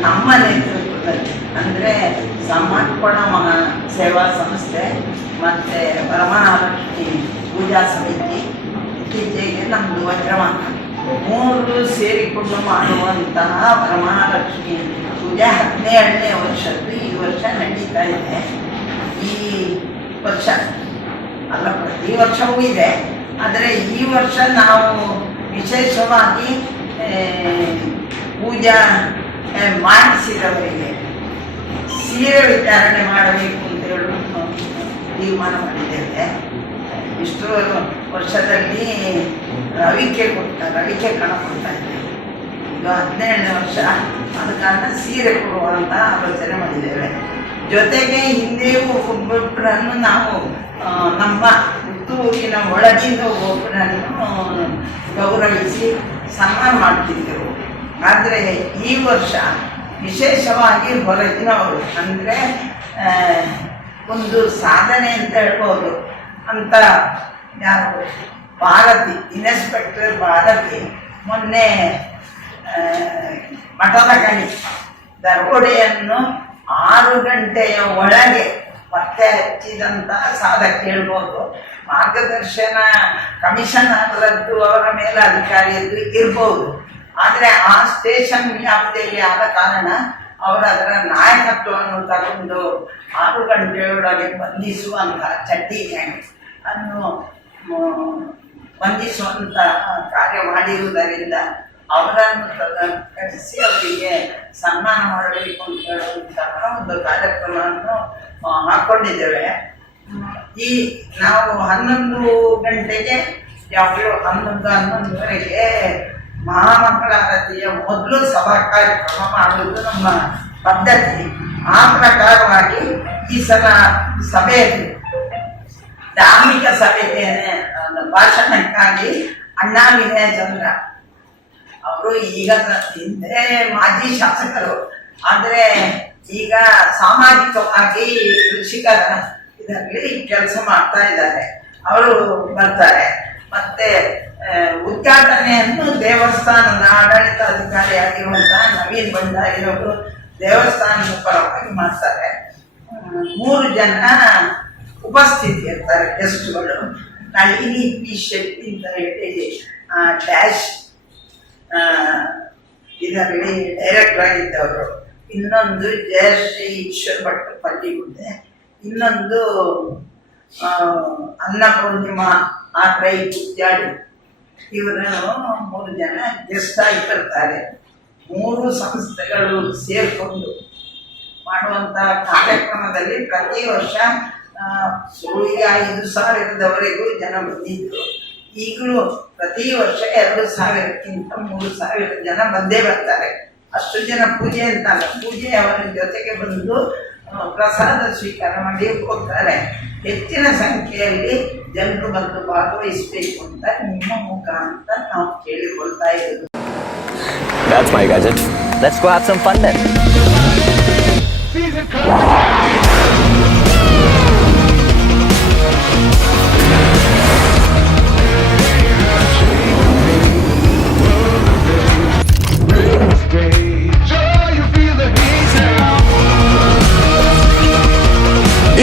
ನಮ್ಮ ನೇತೃತ್ವದಲ್ಲಿ ಅಂದರೆ ಸಮರ್ಪಣ ಮಹಾ ಸೇವಾ ಸಂಸ್ಥೆ ಮತ್ತೆ ವರಮಹಾಲಕ್ಷ್ಮಿ ಪೂಜಾ ಸಮಿತಿ ಇತ್ತೀಚೆಗೆ ನಮ್ಮದು ವಜ್ರಮಾನ ಮೂರು ಸೇರಿಕೊಂಡು ಮಾಡುವಂತಹ ವರಮಹಾಲಕ್ಷ್ಮಿ ಪೂಜೆ ಹದಿನೇಳನೇ ವರ್ಷದ್ದು ಈ ವರ್ಷ ನಡೀತಾ ಇದೆ. ಈ ವರ್ಷ ಅಲ್ಲ, ಪ್ರತಿ ವರ್ಷವೂ ಇದೆ. ಆದರೆ ಈ ವರ್ಷ ನಾವು ವಿಶೇಷವಾಗಿ ಪೂಜಾ ಮಾಡಿಸಿದವರಿಗೆ ಸೀರೆ ವಿತರಣೆ ಮಾಡಬೇಕು ಅಂತ ಹೇಳಿ ತೀರ್ಮಾನ ಮಾಡಿದ್ದೇವೆ. ಇಷ್ಟು ವರ್ಷದಲ್ಲಿ ರವಿಕೆ ಕೊಟ್ಟ, ರವಿಕೆ ಕಣ ಕೊಡ್ತಾ ಇದ್ದೇವೆ ಇದು ಹದಿನೇಳನೇ ವರ್ಷ ಅದ ಕಾರಣ ಸೀರೆ ಕೊಡುವಂತ ಆಲೋಚನೆ ಮಾಡಿದ್ದೇವೆ. ಜೊತೆಗೆ ಹಿಂದೆಯೂ ಒಬ್ಬೊಬ್ಬರನ್ನು ನಾವು ನಮ್ಮ ಪುತ್ತೂರಿನ ಒಳಗಿಂದ ಒಬ್ಬೊಬ್ಬರನ್ನು ಗೌರವಿಸಿ ಸನ್ಮಾನ ಮಾಡ್ತಿದ್ದೆವು. ಆದರೆ ಈ ವರ್ಷ ವಿಶೇಷವಾಗಿ ಹೊರಗಿನವರು ಅಂದರೆ ಒಂದು ಸಾಧನೆ ಅಂತ ಹೇಳ್ಬೋದು. ಅಂತ ಯಾರು? ಭಾರತಿ ಇನ್ಸ್ಪೆಕ್ಟರ್ ಭಾರತಿ. ಮೊನ್ನೆ ಮಠದ ಕಣಿ ದರೋಡೆಯನ್ನು ಆರು ಗಂಟೆಯ ಒಳಗೆ ಪತ್ತೆ ಹಚ್ಚಿದಂತಹ ಸಾಧಕ ಹೇಳ್ಬೋದು. ಮಾರ್ಗದರ್ಶನ ಕಮಿಷನರ್ರದ್ದು ಅವರ ಮೇಲೆ ಅಧಿಕಾರಿಯದ್ದು ಇರ್ಬೋದು. ಆದರೆ ಆ ಸ್ಟೇಷನ್ ವ್ಯಾಪ್ತಿಯಲ್ಲಿ ಆದ ಕಾರಣ ಅವರು ಅದರ ನಾಯಕತ್ವವನ್ನು ತಗೊಂಡು ಆರು ಗಂಟೆಯೊಳಗೆ ಬಂಧಿಸುವಂತ ಚಡ್ಡಿ ಗ್ಯಾಂಗ್ ಅನ್ನು ಬಂಧಿಸುವಂಥ ಕಾರ್ಯ ಮಾಡಿರುವುದರಿಂದ ಅವರನ್ನು ಕರೆಸಿ ಅವರಿಗೆ ಸನ್ಮಾನ ಮಾಡಬೇಕು ಅಂತ ಹೇಳುವಂತಹ ಒಂದು ಕಾರ್ಯಕ್ರಮವನ್ನು ಹಾಕ್ಕೊಂಡಿದ್ದೇವೆ ಈ ನಾವು ಹನ್ನೊಂದು ಗಂಟೆಗೆ ಯಾವಾಗಲೂ ಹನ್ನೊಂದು, ಹನ್ನೊಂದುವರೆಗೆ ಮಹಾಮಂಗಳಾರತಿಯ ಮೊದಲು ಸಭಾ ಕಾರ್ಯಕ್ರಮ ಮಾಡುವುದು ನಮ್ಮ ಪದ್ಧತಿ. ಆ ಪ್ರಕಾರವಾಗಿ ಈ ಸಲ ಸಭೆಯಲ್ಲಿ ಧಾರ್ಮಿಕ ಒಂದು ಭಾಷಣಕ್ಕಾಗಿ ಅಣ್ಣಾ ವಿನಯ ಚಂದ್ರ. ಅವರು ಈಗ ಹಿಂದೆ ಮಾಜಿ ಶಾಸಕರು. ಆದರೆ ಈಗ ಸಾಮಾಜಿಕವಾಗಿ ಕೃಷಿಕರ ಇದರಲ್ಲಿ ಕೆಲಸ ಮಾಡ್ತಾ ಇದ್ದಾರೆ. ಅವರು ಬರ್ತಾರೆ. ಮತ್ತೆ ಉದ್ಘಾಟನೆಯನ್ನು ದೇವಸ್ಥಾನದ ಆಡಳಿತಾಧಿಕಾರಿಯಾಗಿರುವಂತಹ ನವೀನ್ ಭಂಡಾರಿ ಅವರು ದೇವಸ್ಥಾನದ ಪರವಾಗಿ ಮಾಡ್ತಾರೆ. ಮೂರು ಜನ ಉಪಸ್ಥಿತಿ ಇರ್ತಾರೆ ಗೆಸ್ಟ್ಗಳು. ನಳಿನಿ ಪಿ ಶೆಟ್ಟಿ ಅಂತ ಹೇಳಿ ಡ್ಯಾಶ್ ಇದರಲ್ಲಿ ಡೈರೆಕ್ಟರ್ ಆಗಿದ್ದವರು. ಇನ್ನೊಂದು ಜಯಶ್ರೀ ಈಶ್ವರ್ ಭಟ್ ಇನ್ನೊಂದು ಇನ್ನೊಂದು ಆ, ಟ್ರೈ ಕುತ್ಯಾಡಿ ಇವರು ಮೂರು ಜನ ಗೆಸ್ಟ್ ಆಗಿ ಬರ್ತಾರೆ ಮೂರು ಸಂಸ್ಥೆಗಳು ಸೇರಿಕೊಂಡು ಮಾಡುವಂತಹ ಕಾರ್ಯಕ್ರಮದಲ್ಲಿ ಪ್ರತಿ ವರ್ಷ ಸುಳಿಗೆ ಐದು ಸಾವಿರದವರೆಗೂ ಜನ ಬಂದಿದ್ದರು ಈಗಲೂ ಪ್ರತಿ ವರ್ಷ ಎರಡು ಸಾವಿರಕ್ಕಿಂತ ಮೂರು ಸಾವಿರ ಜನ ಬಂದೇ ಬರ್ತಾರೆ. ಅಷ್ಟು ಜನ ಪೂಜೆ ಅಂತಲ್ಲ ಪೂಜೆ ಅವರ ಜೊತೆಗೆ ಬಂದು ಪ್ರಸಾದ ಸ್ವೀಕಾರ ಮಾಡಿ ಹೋಗ್ತಾರೆ. ಹೆಚ್ಚಿನ ಸಂಖ್ಯೆಯಲ್ಲಿ ಜನರು ಬಂದು ಭಾಗವಹಿಸಬೇಕು ಅಂತ ನಿಮ್ಮ ಮುಖಾಂತ ನಾವು ಕೇಳಿಕೊಳ್ತಾ ಇರೋದು That's my gadget. Let's go have some fun then.